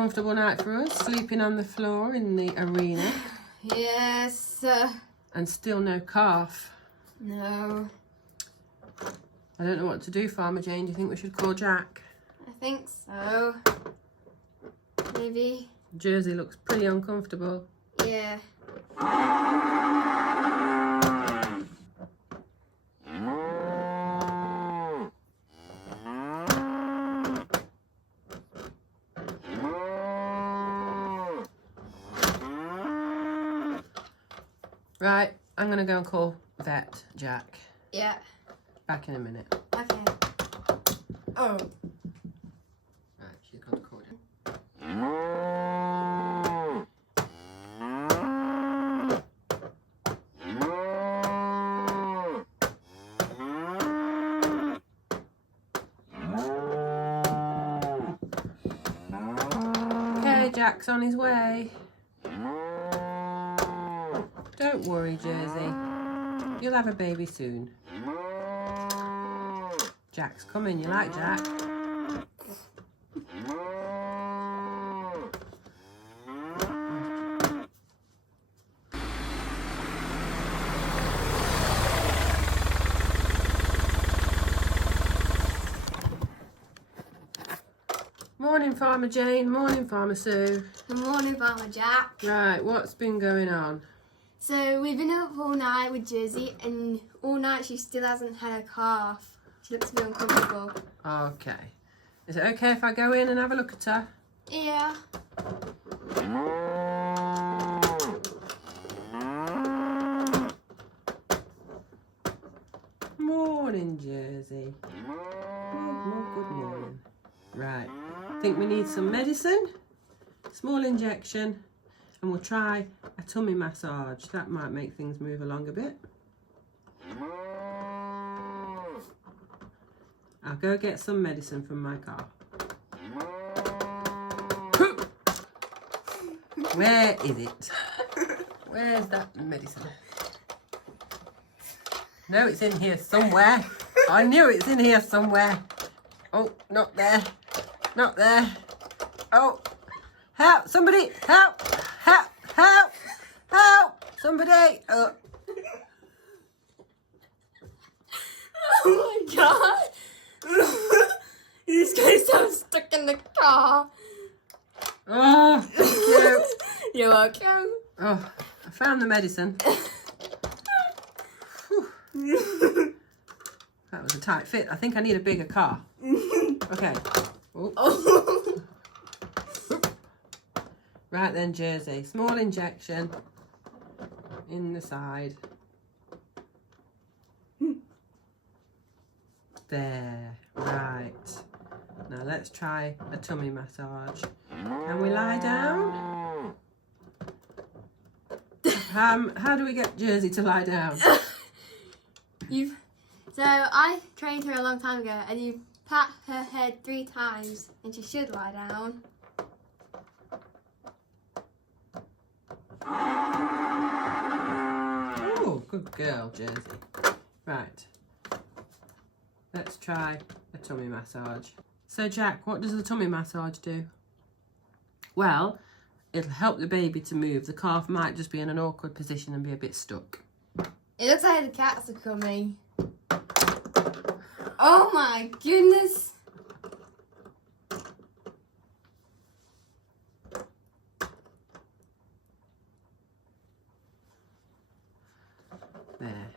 comfortable night for us, sleeping on the floor in the arena. Yes. And still no calf. No. I don't know what to do, Farmer Jane. Do you think we should call Jack? I think so. Maybe. Jersey looks pretty uncomfortable. Yeah. Right, I'm going to go and call vet Jack. Yeah. Back in a minute. Okay. Oh. Right, she's going to call him. Okay, Jack's on his way. Don't worry, Jersey. You'll have a baby soon. Jack's coming. You like Jack? Morning, Farmer Jane. Morning, Farmer Sue. Good morning, Farmer Jack. Right, what's been going on? So we've been up all night with Jersey, and all night she still hasn't had a calf. She looks a bit uncomfortable. Okay. Is it okay if I go in and have a look at her? Yeah. Morning, Jersey. Good morning. Right. Think we need some medicine, small injection, and we'll try a tummy massage. That might make things move along a bit. I'll go get some medicine from my car. Where is it? Where's that medicine? No, it's in here somewhere. I knew it's in here somewhere. Oh, not there. Not there. Oh, help! Somebody! Help! Help! Help! Help! Somebody! Oh. Oh my god! These guys are stuck in the car. Oh, thank you. You're welcome. Oh, I found the medicine. That was a tight fit. I think I need a bigger car. Okay. Oh. Right then, Jersey. Small injection in the side. There. Right. Now let's try a tummy massage. Can we lie down? How do we get Jersey to lie down? So I trained her a long time ago, and you pat her head 3 times, and she should lie down. Oh, good girl, Jersey. Right. Let's try a tummy massage. So, Jack, what does the tummy massage do? Well, it'll help the baby to move. The calf might just be in an awkward position and be a bit stuck. It looks like the cats are coming. Oh my goodness. There.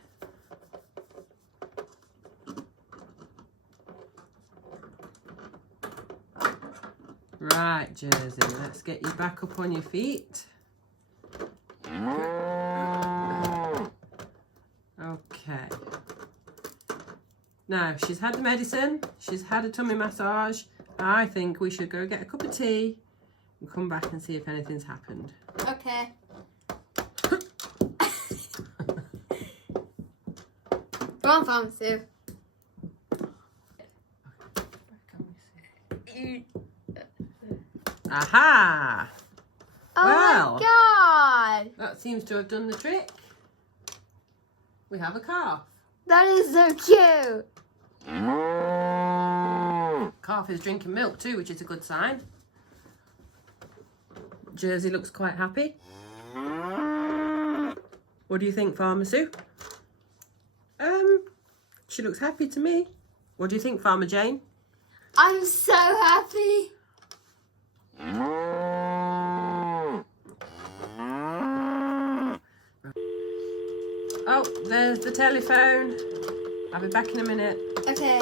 Right, Jersey, let's get you back up on your feet. Okay. Now, she's had the medicine, she's had a tummy massage. I think we should go get a cup of tea and come back and see if anything's happened. Okay. Go on, Farmer Sue. Aha! Oh Well. my god! That seems to have done the trick. We have a calf. That is so cute! Calf is drinking milk too, which is a good sign. Jersey looks quite happy. What do you think, Farmer Sue? She looks happy to me. What do you think, Farmer Jane? I'm so happy. Oh, there's the telephone. I'll be back in a minute. Okay.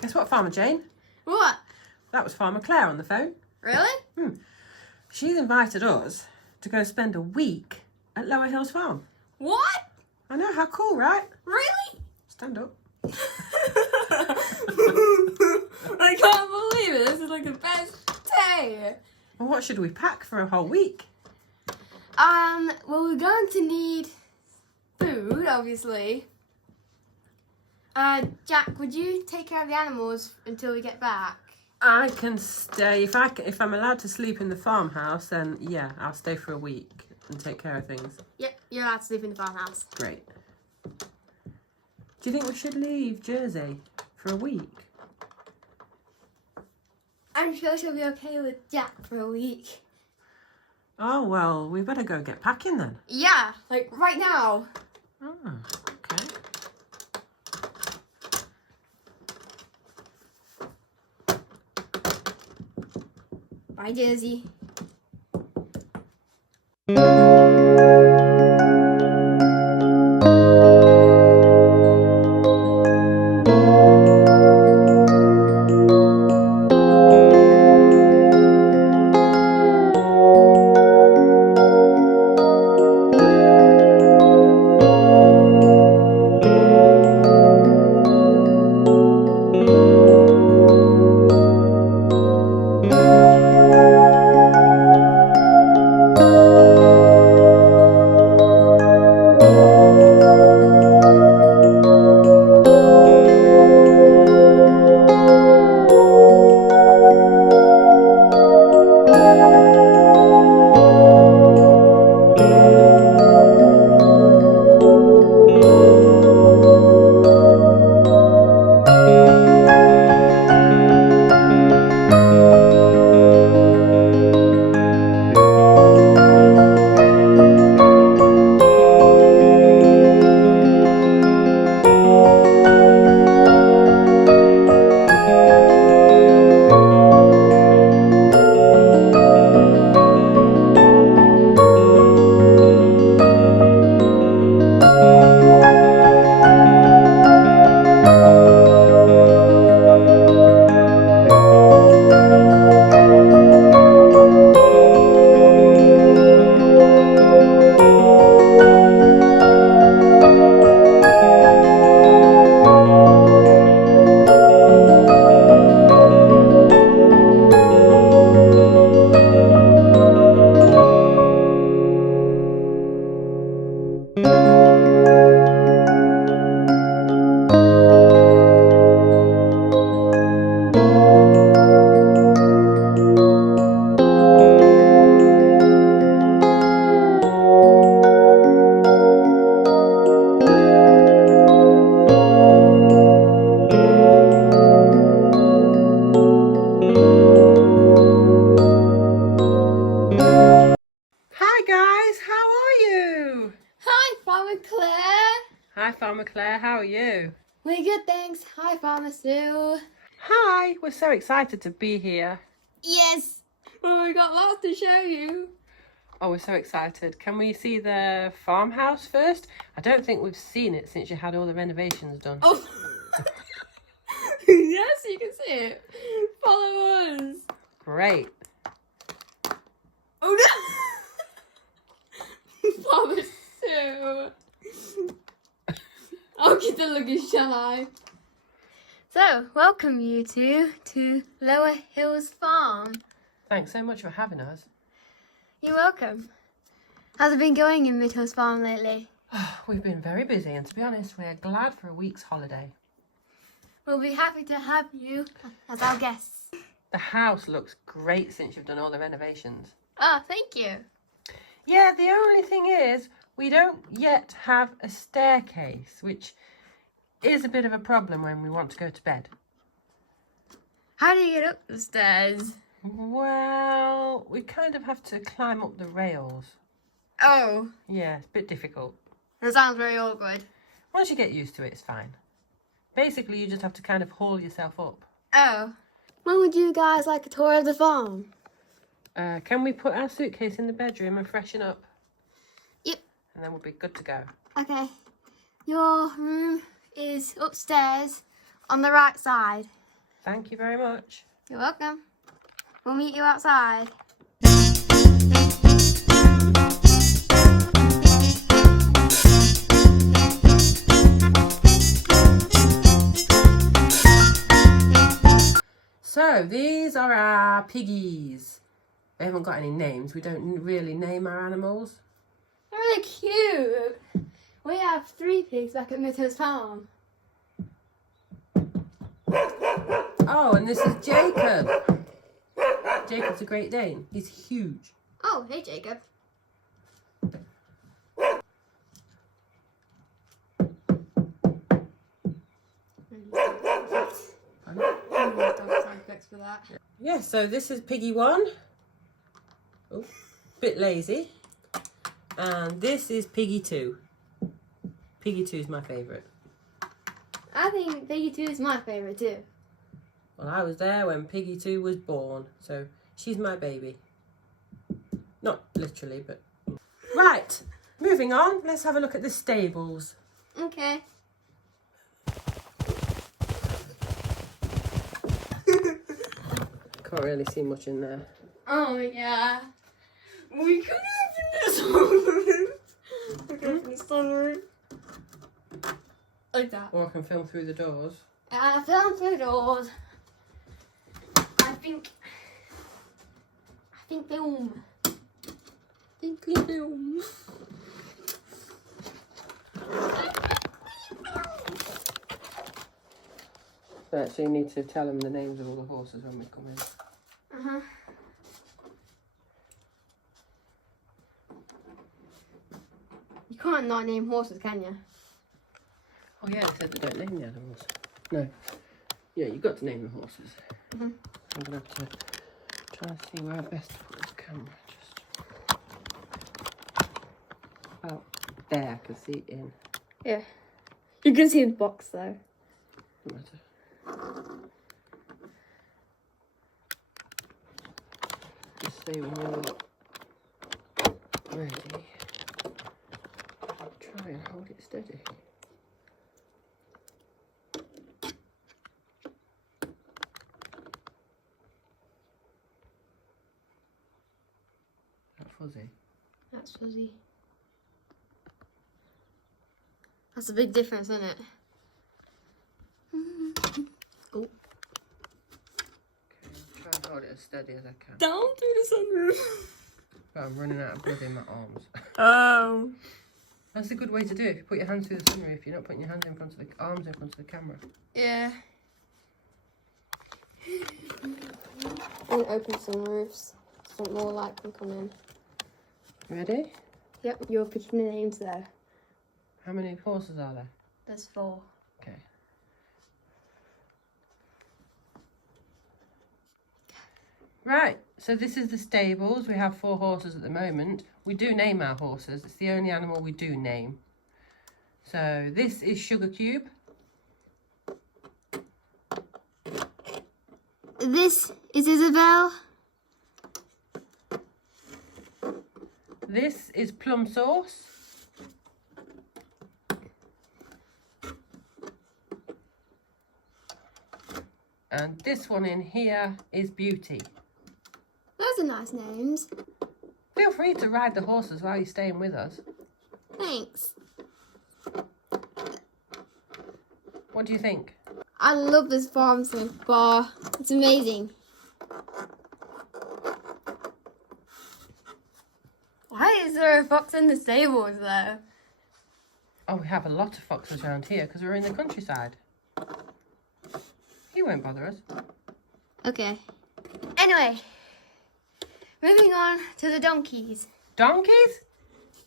Guess what, Farmer Jane? What? That was Farmer Claire on the phone. Really? She's invited us to go spend a week at Lower Hills Farm. What? I know, how cool, right? Really? Stand up. I can't believe it. This is like the best day. Well, what should we pack for a whole week? Well, we're going to need food, obviously. Jack, would you take care of the animals until we get back? I can stay. If I'm allowed to sleep in the farmhouse, then yeah, I'll stay for a week and take care of things. Yep, you're allowed to sleep in the farmhouse. Great. Do you think we should leave Jersey for a week? I'm sure she'll be okay with Jack for a week. Oh, well, we better go get packing then. Yeah, like right now. Oh, okay. Bye, Jersey. Hi, Farmer Claire. How are you? We're good, thanks. Hi, Farmer Sue. Hi. We're so excited to be here. Yes. Well, we got lots to show you. Oh, we're so excited. Can we see the farmhouse first? I don't think we've seen it since you had all the renovations done. Oh. Yes, you can see it. Follow us. Great. Oh no. Farmer Sue. I'll get the luggage, shall I? So, welcome you two to Lower Hills Farm. Thanks so much for having us. You're welcome. How's it been going in Midhills Farm lately? We've been very busy, and to be honest, we're glad for a week's holiday. We'll be happy to have you as our guests. The house looks great since you've done all the renovations. Oh, thank you. Yeah, the only thing is we don't yet have a staircase, which is a bit of a problem when we want to go to bed. How do you get up the stairs? Well, we kind of have to climb up the rails. Oh, Yeah, it's a bit difficult. that sounds very awkward. Once you get used to it, it's fine. Basically, you just have to kind of haul yourself up. Oh. When would you guys like a tour of the farm? Can we put our suitcase in the bedroom and freshen up? Yep. And then we'll be good to go. Okay. Your room is upstairs on the right side. Thank you very much. You're welcome. We'll meet you outside. So, these are our piggies. They haven't got any names. We don't really name our animals. They're really cute. We have 3 pigs back at Midhills farm. Oh, and this is Jacob. Jacob's a Great Dane. He's huge. Oh, hey Jacob. For that. Yeah, so this is Piggy 1. Oh, bit lazy. And this is Piggy 2. Piggy 2 is my favourite. I think Piggy 2 is my favourite too. Well, I was there when Piggy 2 was born, so she's my baby. Not literally, but... Right, moving on. Let's have a look at the stables. Okay. Can't really see much in there. Oh yeah. We could open this sunroof. We could open the sunroof. Like that. Or I can film through the doors. I found 2 doors. I think film. Film. Right, so you need to tell them the names of all the horses when we come in. Uh-huh. You can't not name horses, can you? Oh yeah, they said they don't name the animals. No. Yeah, you've got to name the horses. Mhm. I'm going to have to try and see where best to put this camera. Just about there, I can see it in. Yeah. You can see the box though. Doesn't matter. Just say when you're ready. Try and hold it steady. That fuzzy. That's fuzzy. That's a big difference, isn't it? Oh. Okay, try and hold it as steady as I can. Don't do the sunroof. But I'm running out of blood in my arms. Oh. That's a good way to do it. If you put your hands through the sunroof, you're not putting your hands in front of the arms in front of the camera. Yeah. I'm gonna open some roofs so more light can come in. Ready? Yep, you're picking the names there. How many horses are there? There's 4. Okay. Right, so this is the stables. We have 4 horses at the moment. We do name our horses. It's the only animal we do name. So this is Sugar Cube. This is Isabel. This is Plum Sauce. And this one in here is Beauty. Those are nice names. Feel free to ride the horses while you're staying with us. Thanks. What do you think? I love this farm so far. It's amazing. Why is there a fox in the stables though? Oh, we have a lot of foxes around here because we're in the countryside. won't bother us. Okay. Anyway, moving on to the donkeys. Donkeys?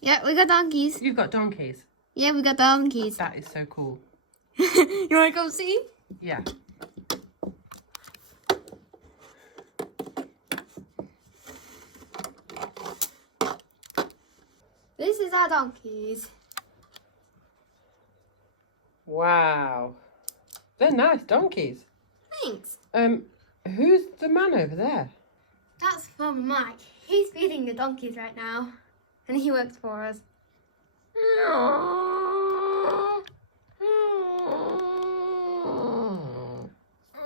Yeah, we got donkeys. You've got donkeys. Yeah, we got donkeys. That is so cool. You want to come see? Yeah. This is our donkeys. Wow. They're nice donkeys. Thanks. Who's the man over there? That's from Mike. He's feeding the donkeys right now. And he works for us.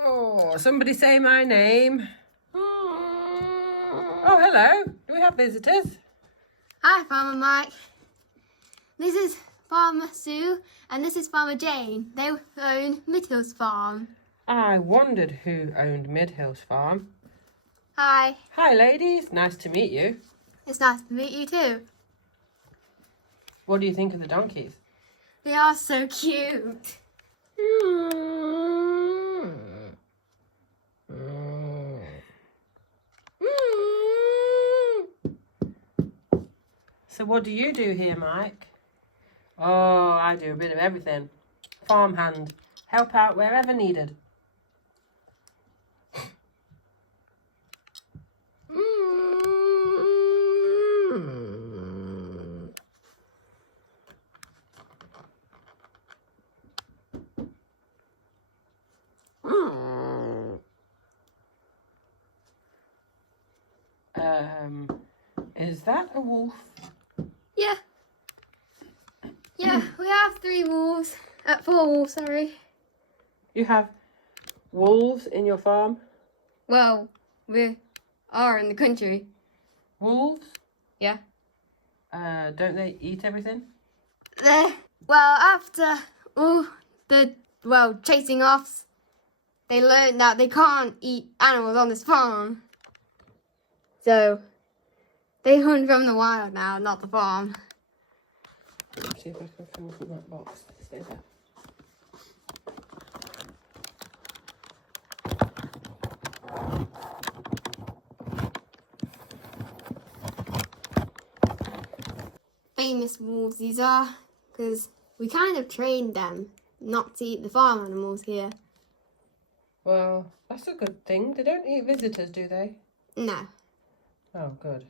Oh, somebody say my name. Oh, hello. Do we have visitors? Hi, Farmer Mike. This is Farmer Sue, and this is Farmer Jane. They own Midhills Farm. I wondered who owned Midhills Farm. Hi. Hi, ladies. Nice to meet you. It's nice to meet you too. What do you think of the donkeys? They are so cute. So what do you do here, Mike? Oh, I do a bit of everything. Farmhand. Help out wherever needed. Is that a wolf? Yeah. Yeah, we have 4 wolves, sorry. You have wolves in your farm? Well, we are in the country. Wolves? Yeah. Don't they eat everything? After all the, chasing offs, they learned that they can't eat animals on this farm. So, they hunt from the wild now, not the farm. See if I can find from that box. Stay there. Famous wolves these are, because we kind of trained them not to eat the farm animals here. Well, that's a good thing. They don't eat visitors, do they? No. Oh, good.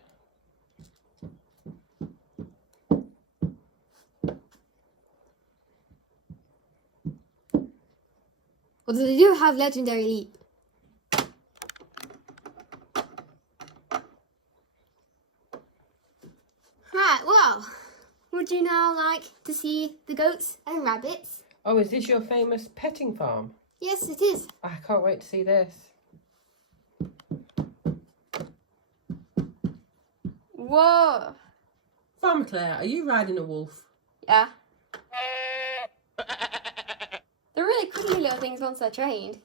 Although they do have legendary leap. Right, well, would you now like to see the goats and rabbits? Oh, is this your famous petting farm? Yes, it is. I can't wait to see this. Whoa. Farmer Claire, are you riding a wolf? Yeah. They're really cuddly little things once they're trained.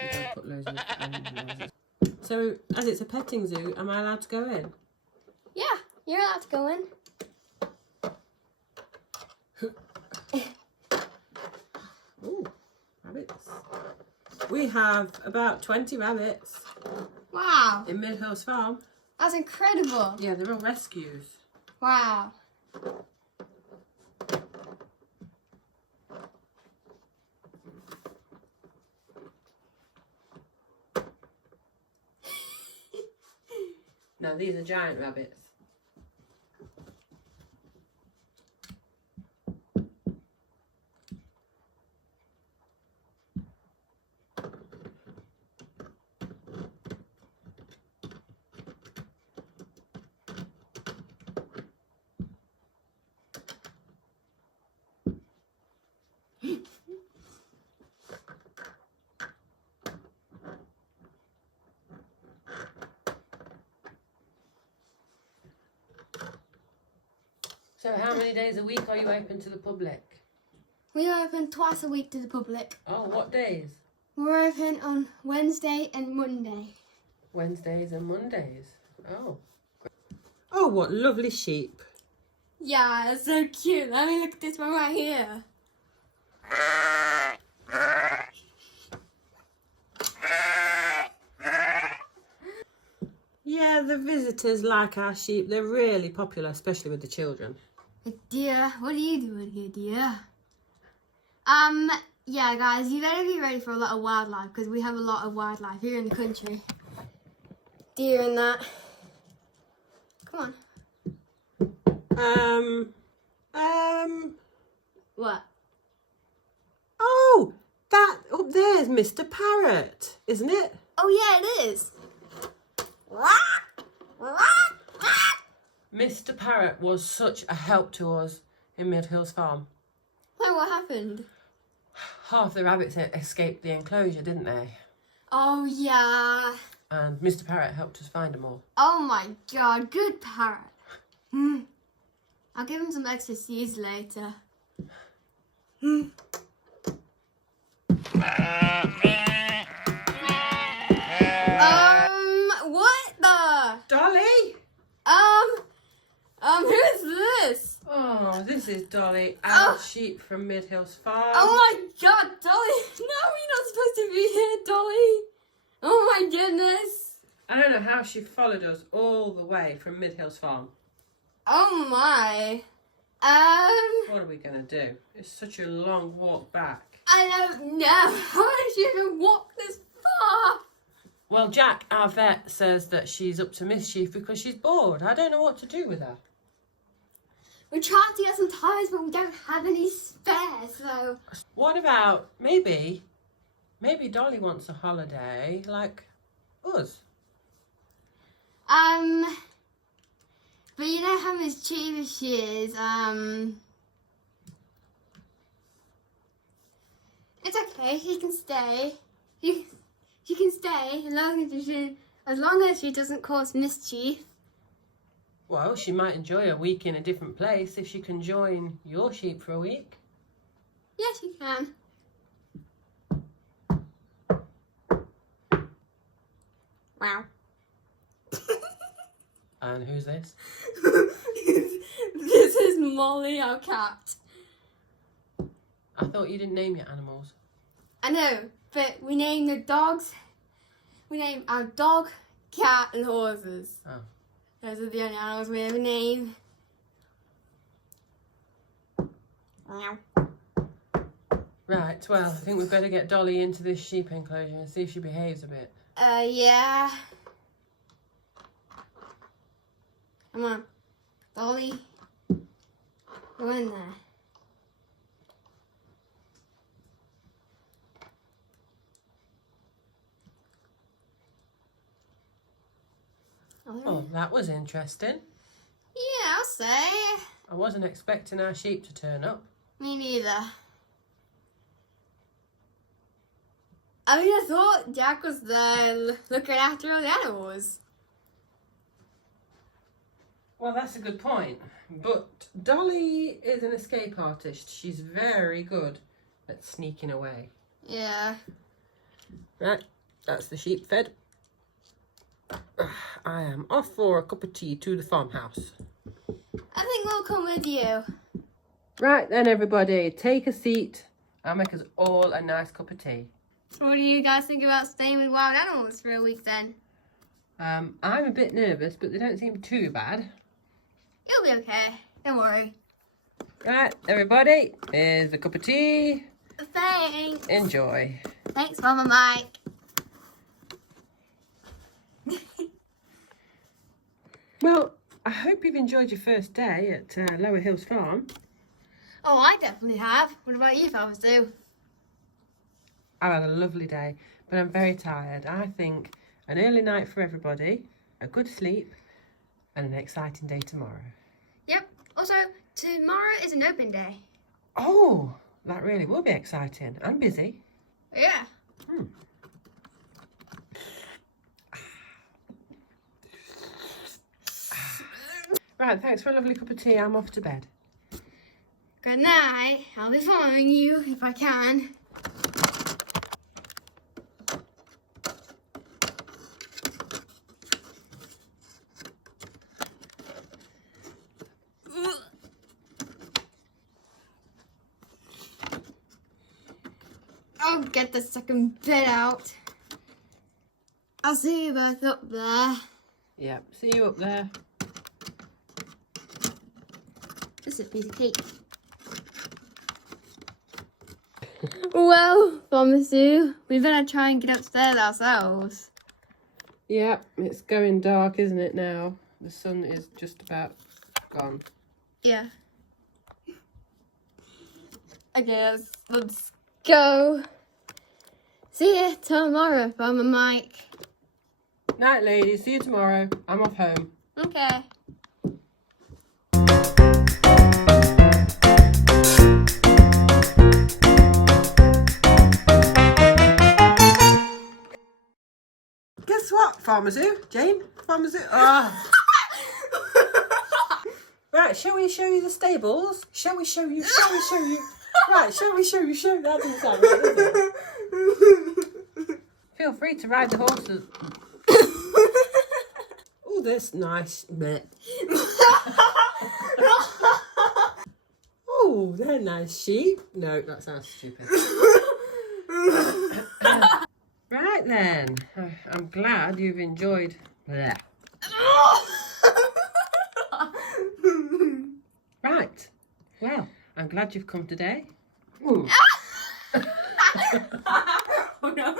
You don't put loads of noises. So, as it's a petting zoo, am I allowed to go in? Yeah, you're allowed to go in. Ooh, rabbits. We have about 20 rabbits Wow, in Midhills Farm. that's incredible. Yeah, they're all rescues. Wow. Now, these are giant rabbits. So how many days a week are you open to the public? We are open twice a week to the public. Oh, what days? We're open on Wednesday and Monday. Wednesdays and Mondays. Oh. Oh, what lovely sheep. Yeah, it's so cute. Let me look at this one right here. Yeah, the visitors like our sheep. They're really popular, especially with the children. Dear, what are you doing here, dear? Yeah, guys, you better be ready for a lot of wildlife because we have a lot of wildlife here in the country. Deer and that. Come on. What? Oh, that up there's Mr. Parrot, isn't it? Oh, yeah, it is. Mr. Parrot was such a help to us in Midhills Farm. Wait, what happened? Half the rabbits escaped the enclosure, didn't they? Oh, yeah. And Mr. Parrot helped us find them all. Oh, my God. Good parrot. I'll give him some extra seeds later. What the? Dolly? Who is this? Oh, this is Dolly, our sheep from Midhills Farm. Oh my God, Dolly! No, you're not supposed to be here, Dolly. Oh my goodness. I don't know how she followed us all the way from Midhills Farm. Oh my. What are we gonna do? It's such a long walk back. I don't know. How did she even walk this far? Well, Jack, our vet, says that she's up to mischief because she's bored. I don't know what to do with her. We're trying to get some tires, but we don't have any spare, so... What about, maybe Dolly wants a holiday like us. But you know how mischievous she is, It's okay, she can stay. She can stay as long as she doesn't cause mischief. Well, she might enjoy a week in a different place if she can join your sheep for a week. Yes, she can. Wow. And who's this? This is Molly, our cat. I thought you didn't name your animals. I know, but we named the dogs. We named our dog, cat, and horses. Oh. Those are the only animals we ever name. Right, well, I think we've better get Dolly into this sheep enclosure and see if she behaves a bit. Yeah. Come on. Dolly. Go in there. Oh, that was interesting. Yeah, I'll say. I wasn't expecting our sheep to turn up. Me neither. I mean, I thought Jack was there looking after all the animals. Well, that's a good point. But Dolly is an escape artist. She's very good at sneaking away. Yeah. Right, that's the sheep fed. I am off for a cup of tea to the farmhouse. I think we'll come with you. Right then, everybody, take a seat. I'll make us all a nice cup of tea. What do you guys think about staying with wild animals for a week then? I'm a bit nervous, but they don't seem too bad. It'll be okay. Don't worry. Right, everybody, here's a cup of tea. Thanks. Enjoy. Thanks, Mama Mike. Well, I hope you've enjoyed your first day at Lower Hills Farm. Oh, I definitely have. What about you, Farmers do? I've had a lovely day, but I'm very tired. I think an early night for everybody, a good sleep, and an exciting day tomorrow. Yep. Also, tomorrow is an open day. Oh, that really will be exciting and busy. Yeah. Right, thanks for a lovely cup of tea. I'm off to bed. Good night. I'll be following you if I can. I'll get the second bit out. I'll see you both up there. Yep, see you up there. This is a piece of cake. Well, Thomasu, we better try and get upstairs ourselves. Yep, it's going dark, isn't it now? The sun is just about gone. Yeah. Okay, let's go. See you tomorrow, Farmer Mike. Night, ladies. See you tomorrow. I'm off home. Okay. Guess what, Farmer Zoo? Jane? Farmer Zoo? Ah. Right, shall we show you the stables? Shall we show you? Shall we show you? Right, shall we show you? That doesn't sound right, does it? Feel free to ride the horses. Oh, this nice bit. Oh, they're nice sheep. No, that sounds stupid. Right then, I'm glad you've enjoyed that. Right, well, I'm glad you've come today. Ooh. Oh no.